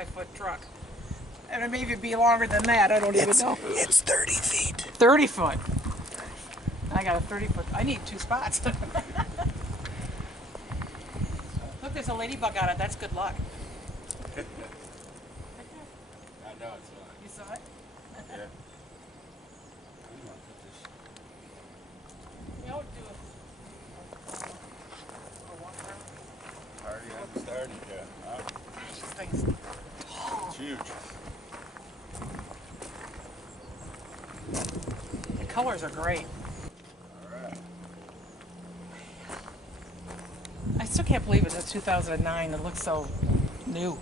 25-foot truck. And it may even be longer than that. I don't even know. It's 30 feet. 30 foot. I got a 30-foot. I need 2 spots. Look, there's a ladybug on it. That's good luck. I know it's fine. You saw it? Yeah. Yeah, I'll do it. Already haven't started yet. Huh? This thing's It's huge. The colors are great. Alright. I still can't believe it's a 2009. It looks so new,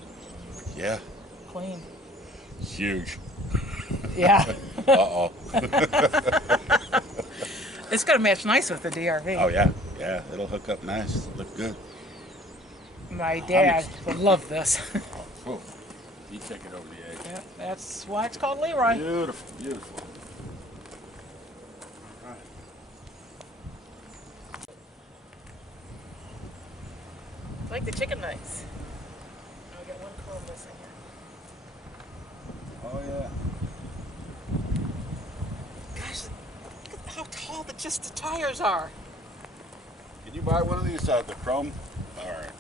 Yeah. clean. It's huge. Yeah. Uh-oh. It's going to match nice with the DRV. Oh, yeah. Yeah, it'll hook up nice. Look good. My dad would love this. Oh, you take it over the edge. Yeah, that's why it's called Leroy. Beautiful, beautiful. Alright. Like the chicken legs. I'll get one curl missing here. Oh, yeah. Gosh, look at how tall just the tires are. Can you buy one of these the chrome? Alright.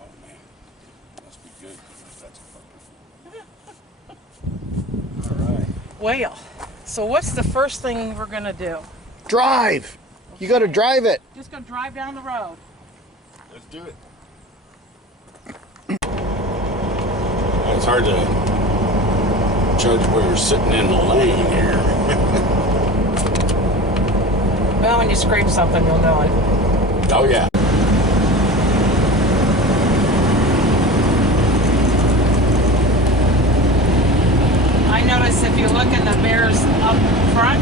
Oh, man. Must be good. That's a Alright. Well, so what's the first thing we're going to do? Drive! You got to drive it. Just going to drive down the road. Let's do it. It's hard to judge where you're sitting in the lane here. Well, when you scrape something, you'll know it. Oh, yeah. I notice if you look in the mirrors up front,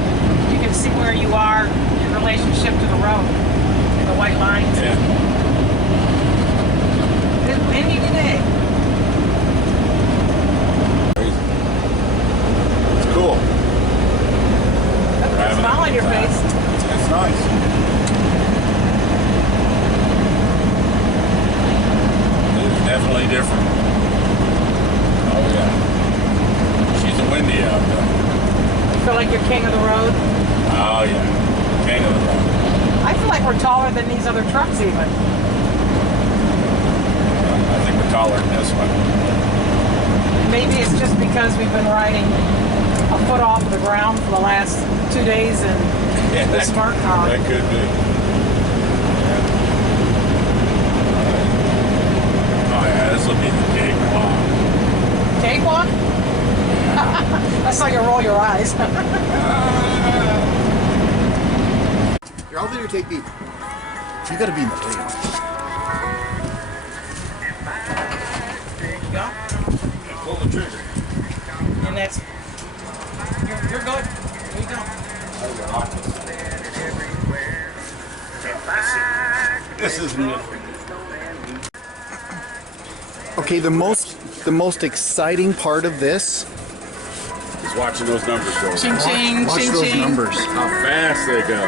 you can see where you are in relationship to the road, the white lines. Yeah. It's windy today. Crazy. It's cool. Look at the smile on your face. It's nice. It's definitely different. Oh, yeah. She's a windy out there. You feel like you're king of the road? Oh, yeah. King of the road. I feel like we're taller than these other trucks even. I think we're taller than this one. Maybe it's just because we've been riding a foot off the ground for the last 2 days in the smart car. That could be. Oh, yeah, this will be the cakewalk. Cakewalk? That's how you roll your eyes. Here, I'll let you take these. You got to be in the lead. There you go. Pull the trigger. And that's... You're good. There you go. This is new. Okay, the most exciting part of this He's watching those numbers go. Ching ching, watch ching those ching. numbers. How fast they go.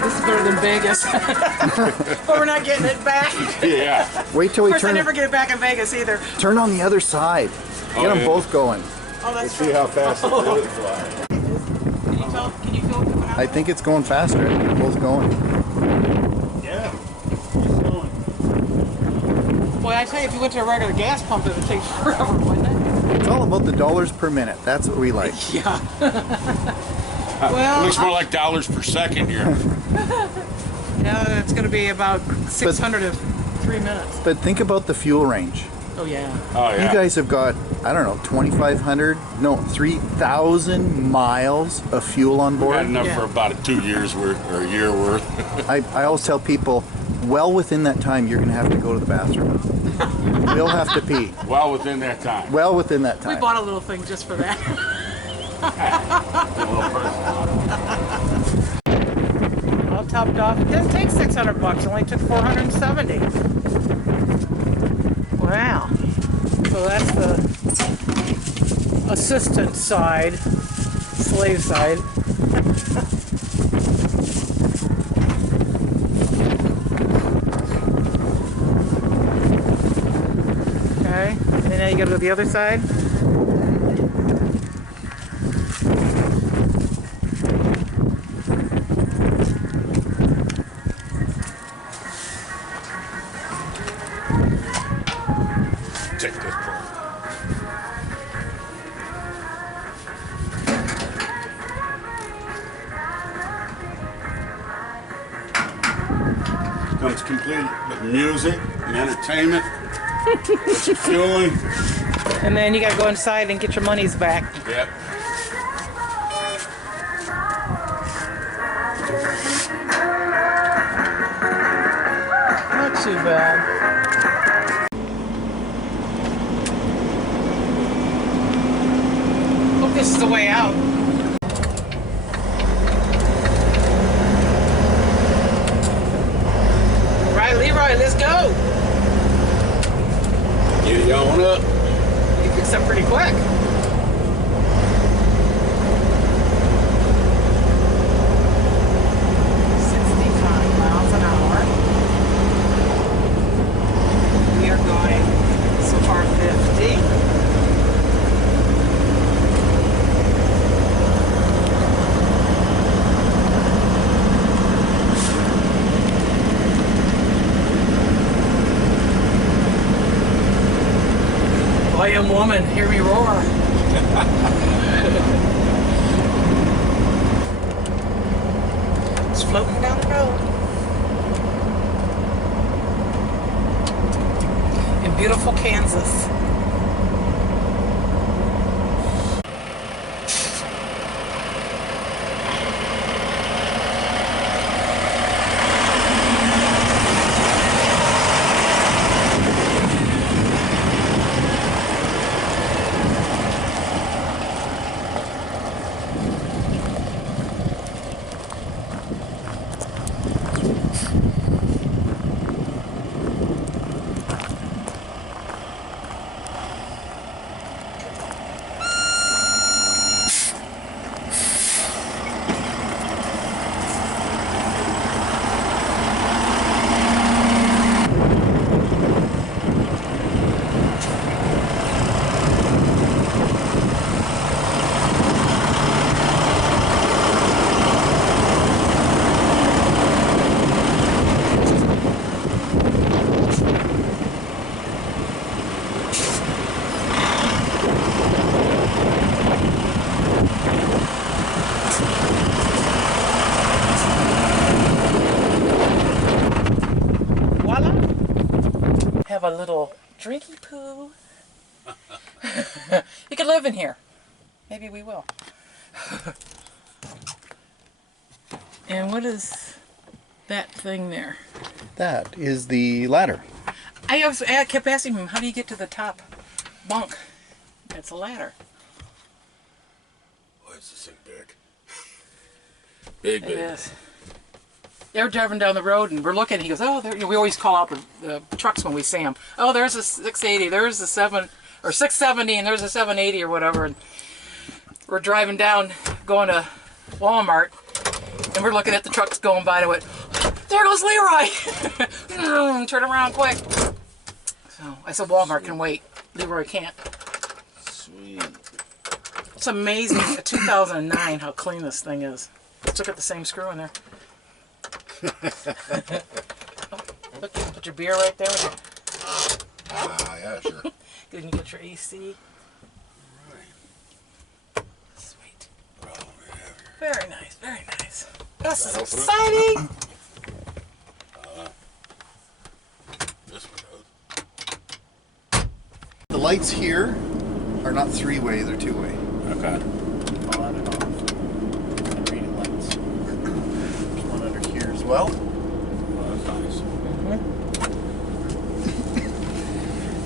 This is better than Vegas. But we're not getting it back. Yeah. Wait till Of we course, I turn never get it back in Vegas either. turn on the other side. Get them yeah. both going. Oh, that's See true. how fast they really fly. Can you feel it coming out? I think it's going faster. They're both going. Yeah. Keep going. Boy, I tell you, if you went to a regular gas pump, it would take forever, wouldn't it? It's all about the dollars per minute. That's what we like. Yeah. It Well, looks more like dollars per second here. yeah, it's going to be about 600 to 3 minutes. But think about the fuel range. Oh, yeah. Oh, yeah. You guys have got, I don't know, 3,000 miles of fuel on Got board. enough Yeah. for about 2 years worth or a year worth. I always tell people, well within that time, you're going to have to go to the bathroom. We'll have to pee. Well within that time. Well within that We time. bought a little thing just for that. A little personal. All topped off. It doesn't take $600. It only took 470. Wow. So that's the assistant side, slave side. you gotta go to the other side. Take this part. Comes complete with music and entertainment, fueling. And then you gotta go inside and get your monies back. Yep. Not too bad. Hope this is the way out. Right, Leroy, let's go. Get y'all up. You fixed up pretty quick. miles an hour. We are going so far 50. Young woman, hear me roar. It's floating down the road. In beautiful Kansas. Have a little drinky poo. You could live in here. Maybe we will. And what is that thing there? That is the ladder. I kept asking him, how do you get to the top bunk? It's a ladder. Oh, it's this thing big. Big, big. It is. They were driving down the road and we're looking. He goes, "Oh, there." You know, we always call out the trucks when we see them. Oh, there's a 680. There's a 670, and there's a 780 or whatever. And we're driving down, going to Walmart, and we're looking at the trucks going by to it. There goes Leroy. Turn around quick. So I said, Walmart can wait. Leroy can't. Sweet. It's amazing. 2009, how clean this thing is. Let's look at the same screw in there. Look, you can put your beer right there. Yeah, sure. Then you get your AC. Right. Sweet. What else we have here? Very nice, very nice. This is exciting. This one goes. The lights here are not three-way, they're two-way. Okay. On and off. And reading lights. There's one under here as well. Well, that's nice.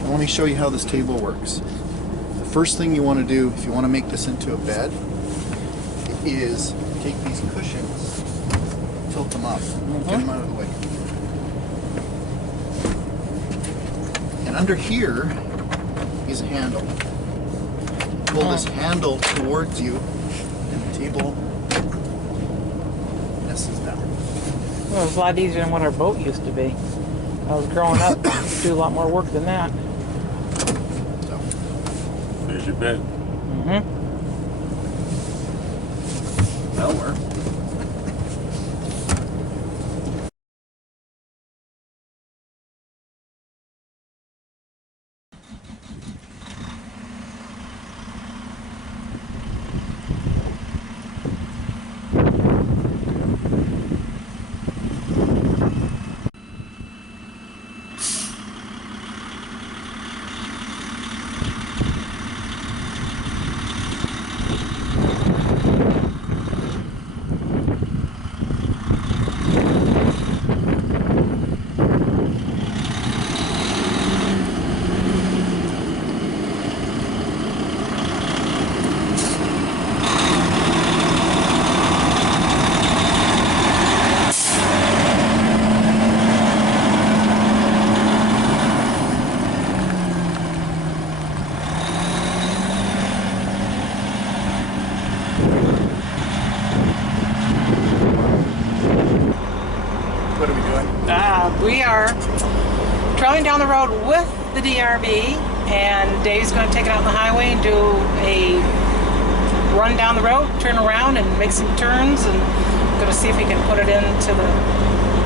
Now let me show you how this table works. The first thing you want to do, if you want to make this into a bed, is take these cushions, tilt them up, get them out of the way. And under here is a handle. Pull this handle towards you, and the table nestles down. Well, it was a lot easier than what our boat used to be. I was growing up, I used to do a lot more work than that. So, You bet. That'll work. What are we doing? We are traveling down the road with the DRV, and Dave's going to take it out on the highway and do a run down the road, turn around and make some turns, and going to see if he can put it into the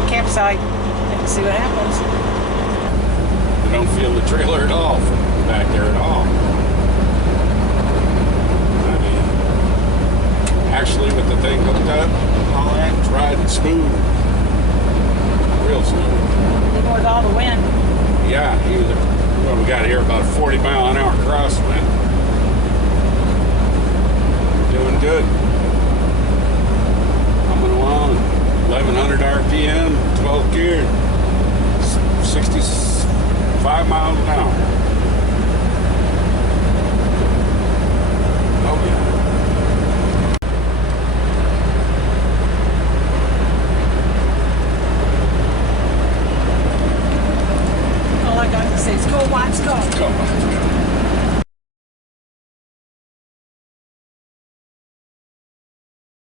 campsite and see what happens. I don't feel the trailer at all from back there at all. I mean, actually with the thing hooked up, all that, it's riding smooth. Real smooth. Even with all the wind. Yeah, well, we got here about a 40-mile-an-hour crosswind. Doing good. Coming along, 1100 RPM, 12 gear, 65 miles an hour. Oh yeah. All I got to say is go, Watts, go. Go.